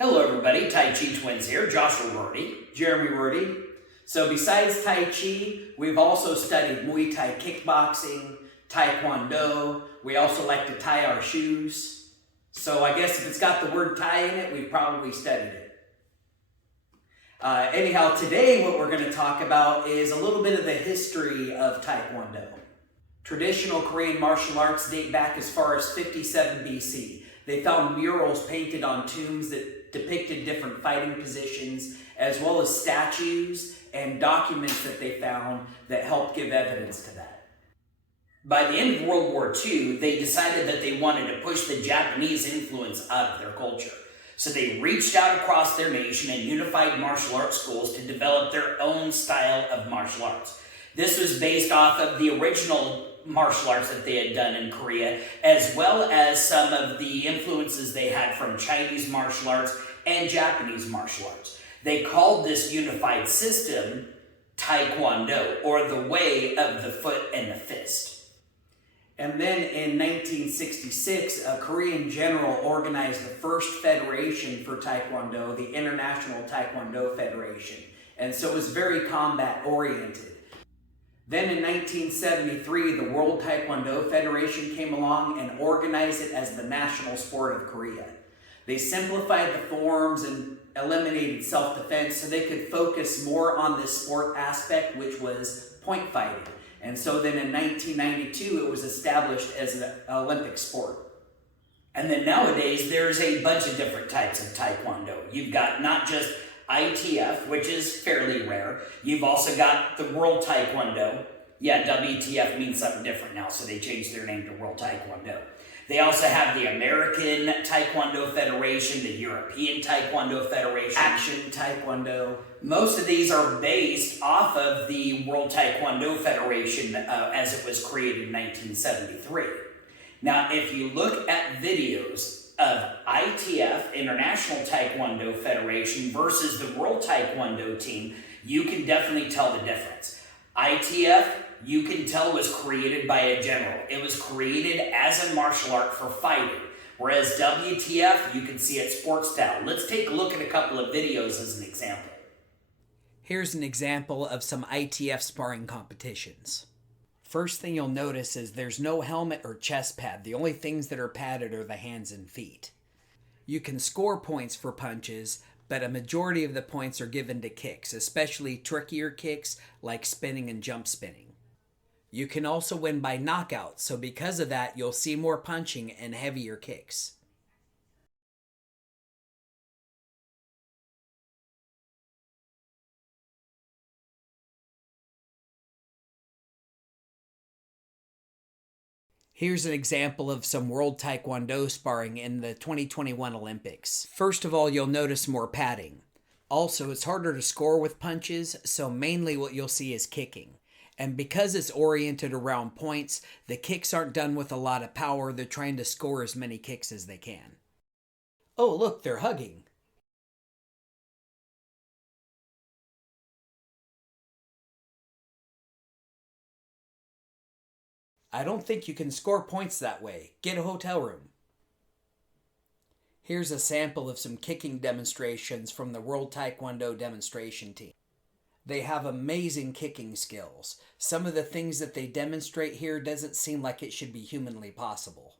Hello everybody, Tai Chi Twins here, Joshua Rorty, Jeremy Rorty. So besides Tai Chi, we've also studied Muay Thai kickboxing, Taekwondo. We also like to tie our shoes. So I guess if it's got the word Thai in it, we've probably studied it. Anyhow, today what we're going to talk about is a little bit of the history of Taekwondo. Traditional Korean martial arts date back as far as 57 BC. They found murals painted on tombs that depicted different fighting positions, as well as statues and documents that they found that helped give evidence to that. By the end of World War II, they decided that they wanted to push the Japanese influence out of their culture. So they reached out across their nation and unified martial arts schools to develop their own style of martial arts. This was based off of the original martial arts that they had done in Korea, as well as some of the influences they had from Chinese martial arts and Japanese martial arts. They called this unified system Taekwondo, or the way of the foot and the fist. And then in 1966, a Korean general organized the first federation for Taekwondo, the International Taekwondo Federation. And so it was very combat oriented. Then in 1973, the World Taekwondo Federation came along and organized it as the national sport of Korea. They simplified the forms and eliminated self-defense so they could focus more on this sport aspect, which was point fighting. And so then in 1992, it was established as an Olympic sport. And then nowadays, there's a bunch of different types of Taekwondo. You've got not just ITF, which is fairly rare. You've also got the World Taekwondo. Yeah, WTF means something different now, so they changed their name to World Taekwondo. They also have the American Taekwondo Federation, the European Taekwondo Federation, Action Taekwondo. Most of these are based off of the World Taekwondo Federation as it was created in 1973. Now, if you look at videos of ITF, International Taekwondo Federation, versus the World Taekwondo team, you can definitely tell the difference. ITF, you can tell, was created by a general. It was created as a martial art for fighting. Whereas WTF, you can see it sports style. Let's take a look at a couple of videos as an example. Here's an example of some ITF sparring competitions. First thing you'll notice is there's no helmet or chest pad. The only things that are padded are the hands and feet. You can score points for punches, but a majority of the points are given to kicks, especially trickier kicks like spinning and jump spinning. You can also win by knockout, so because of that, you'll see more punching and heavier kicks. Here's an example of some World Taekwondo sparring in the 2021 Olympics. First of all, you'll notice more padding. Also, it's harder to score with punches, so mainly what you'll see is kicking. And because it's oriented around points, the kicks aren't done with a lot of power. They're trying to score as many kicks as they can. Oh, look, they're hugging. I don't think you can score points that way. Get a hotel room. Here's a sample of some kicking demonstrations from the World Taekwondo demonstration team. They have amazing kicking skills. Some of the things that they demonstrate here doesn't seem like it should be humanly possible.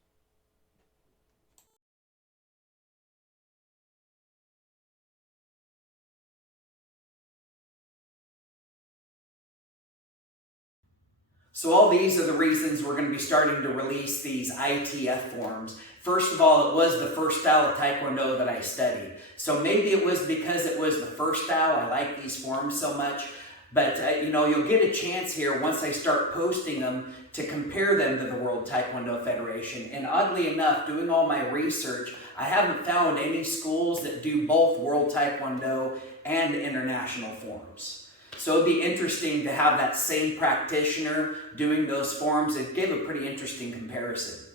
So all these are the reasons we're going to be starting to release these ITF forms. First of all, it was the first style of Taekwondo that I studied. So maybe it was because it was the first style. I like these forms so much. But, you'll get a chance here once I start posting them to compare them to the World Taekwondo Federation. And oddly enough, doing all my research, I haven't found any schools that do both World Taekwondo and international forms. So it'd be interesting to have that same practitioner doing those forms and give a pretty interesting comparison.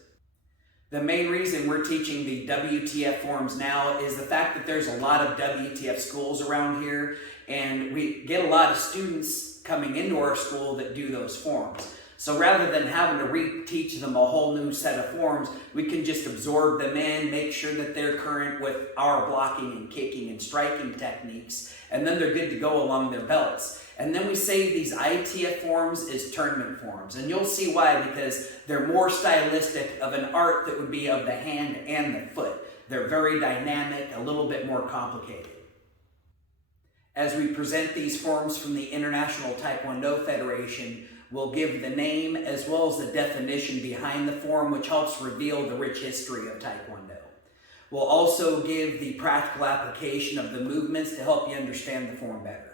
The main reason we're teaching the WTF forms now is the fact that there's a lot of WTF schools around here, and we get a lot of students coming into our school that do those forms. So rather than having to reteach them a whole new set of forms, we can just absorb them in, make sure that they're current with our blocking and kicking and striking techniques, and then they're good to go along their belts. And then we say these ITF forms as tournament forms. And you'll see why, because they're more stylistic of an art that would be of the hand and the foot. They're very dynamic, a little bit more complicated. As we present these forms from the International Taekwondo Federation, we'll give the name as well as the definition behind the form, which helps reveal the rich history of Taekwondo. We'll also give the practical application of the movements to help you understand the form better.